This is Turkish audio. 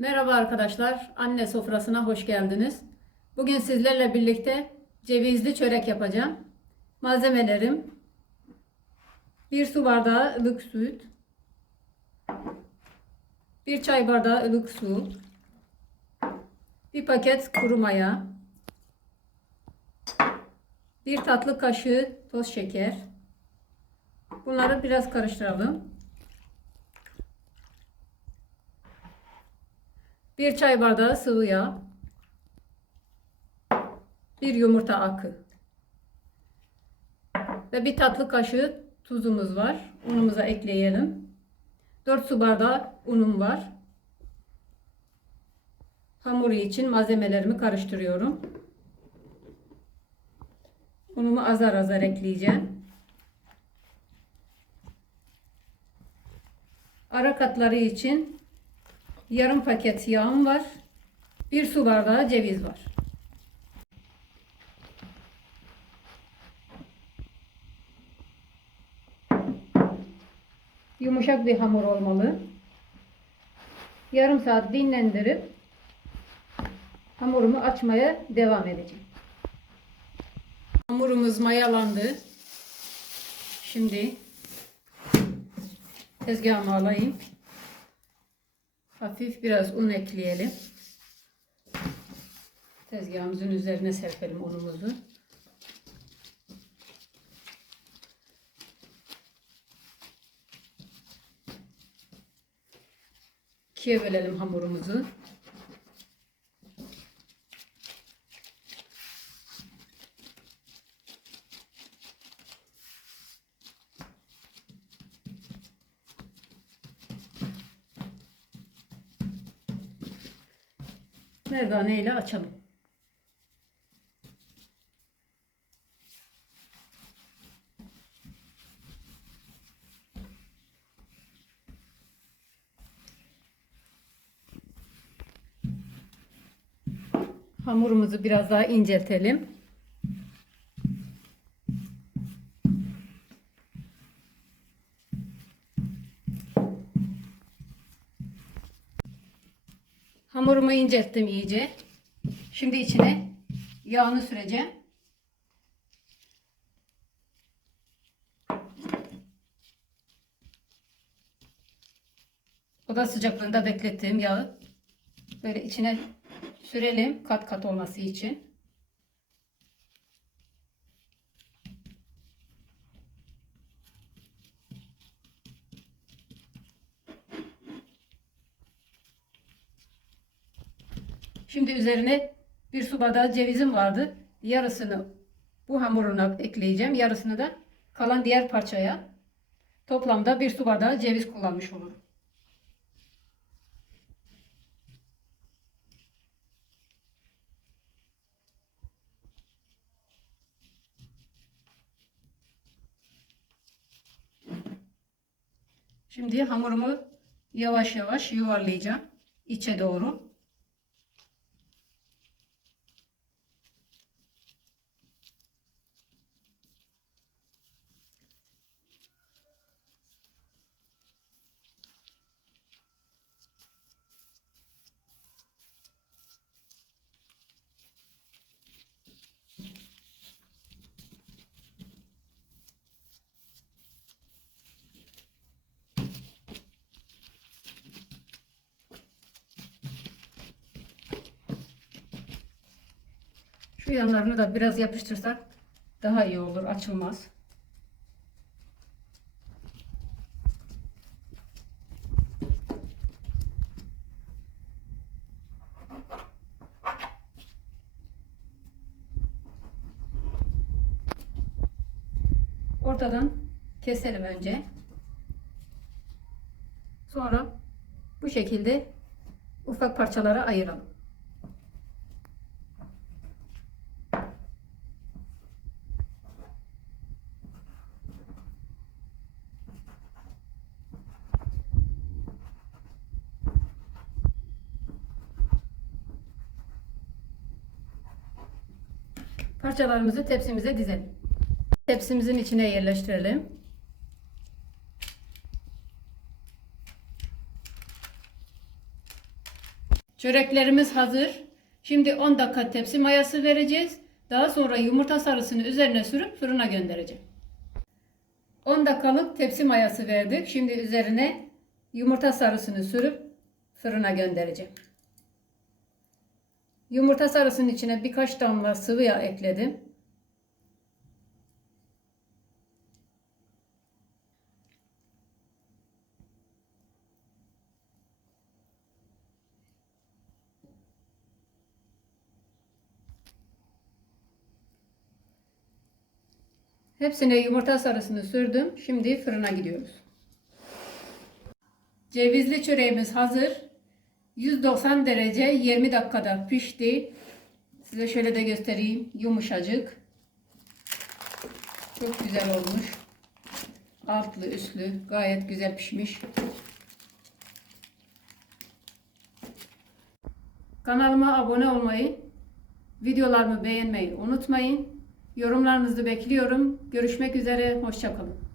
Merhaba arkadaşlar, anne sofrasına hoş geldiniz. Bugün sizlerle birlikte cevizli çörek yapacağım. Malzemelerim 1 su bardağı ılık süt, 1 çay bardağı ılık su, 1 paket kuru maya, 1 tatlı kaşığı toz şeker. Bunları biraz karıştıralım. Bir çay bardağı sıvı yağ. Bir yumurta akı. Ve bir tatlı kaşığı tuzumuz var. Unumuza ekleyelim. 4 su bardağı unum var. Hamuru için malzemelerimi karıştırıyorum. Unumu azar azar ekleyeceğim. Ara katları için yarım paket yağım var. Bir su bardağı ceviz var. Yumuşak bir hamur olmalı. Yarım saat dinlendirip hamurumu açmaya devam edeceğim. Hamurumuz mayalandı. Şimdi tezgahıma alayım. Hafif biraz un ekleyelim. Tezgahımızın üzerine serpelim unumuzu. İkiye bölelim hamurumuzu. Merdane ile açalım. Hamurumuzu biraz daha inceltelim. Hamurumu incelttim iyice. Şimdi içine yağını süreceğim. Oda sıcaklığında beklettiğim yağı böyle içine sürelim kat kat olması için. Şimdi üzerine bir su bardağı cevizim vardı. Yarısını bu hamuruna ekleyeceğim. Yarısını da kalan diğer parçaya. Toplamda bir su bardağı ceviz kullanmış olurum. Şimdi hamurumu yavaş yavaş yuvarlayacağım içe doğru. Şu yanlarını da biraz yapıştırsak daha iyi olur. Açılmaz. Ortadan keselim önce. Sonra bu şekilde ufak parçalara ayıralım. Parçalarımızı tepsimize dizelim. Tepsimizin içine yerleştirelim. Çöreklerimiz hazır. Şimdi 10 dakika tepsi mayası vereceğiz. Daha sonra yumurta sarısını üzerine sürüp fırına göndereceğim. 10 dakikalık tepsi mayası verdik. Şimdi üzerine yumurta sarısını sürüp fırına göndereceğim. Yumurta sarısının içine birkaç damla sıvı yağ ekledim. Hepsine yumurta sarısını sürdüm. Şimdi fırına gidiyoruz. Cevizli çöreğimiz hazır. 190 derece 20 dakikada pişti. Size şöyle de göstereyim. Yumuşacık. Çok güzel olmuş. Altlı üstlü gayet güzel pişmiş. Kanalıma abone olmayı, videolarımı beğenmeyi unutmayın. Yorumlarınızı bekliyorum. Görüşmek üzere. Hoşçakalın.